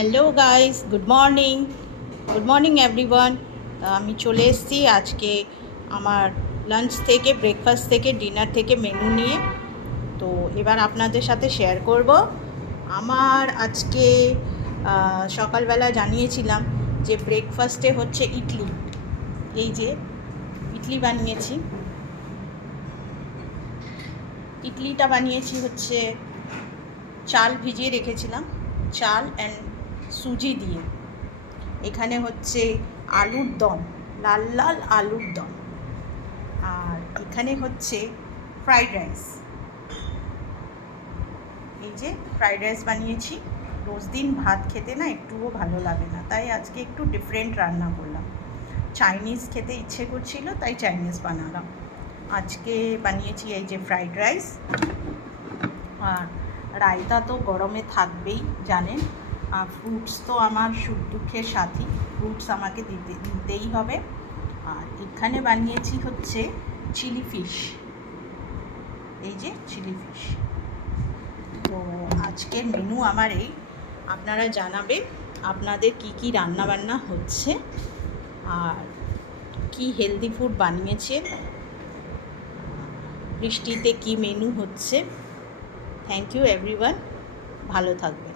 Hello guys, good morning everyone. আমি চলে এসেছি আজকে আমার লাঞ্চ থেকে, ব্রেকফাস্ট থেকে, ডিনার থেকে মেনু নিয়ে। তো এবার আপনাদের সাথে শেয়ার করব। আমার আজকে সকালবেলা জানিয়েছিলাম যে ব্রেকফাস্টে হচ্ছে ইডলি। এই যে ইডলি বানিয়েছি। ইডলিটা বানিয়েছি হচ্ছে চাল ভিজিয়ে রেখেছিলাম, চাল অ্যান্ড সুজি দিয়ে। এখানে হচ্ছে আলুর দম, লাল লাল আলুর দম। আর এখানে হচ্ছে ফ্রাইড রাইস। এই যে ফ্রাইড রাইস বানিয়েছি। রোজ দিন ভাত খেতে না একটুও ভালো লাগে না, তাই আজকে একটু ডিফারেন্ট রান্না করলাম। চাইনিজ খেতে ইচ্ছে করছিল, তাই চাইনিজ বানালাম। আজকে বানিয়েছি এই যে ফ্রাইড রাইস। আর রায়তা তো গরমে থাকবেই, জানেন। আর ফ্রুটস তো আমার সুখ দুঃখের সাথী, ফ্রুটস আমাকে দিতেই হবে। আর এখানে বানিয়েছি হচ্ছে চিলি ফিশ। এই যে চিলি ফিশ। তো আজকের মেনু আমার এই। আপনারা জানাবেন আপনাদের কি কি রান্না বান্না হচ্ছে আর কি হেলদি ফুড বানিয়েছেন, বৃষ্টিতে কি মেনু হচ্ছে। থ্যাংক ইউ এভরিওয়ান, ভালো থাকবেন।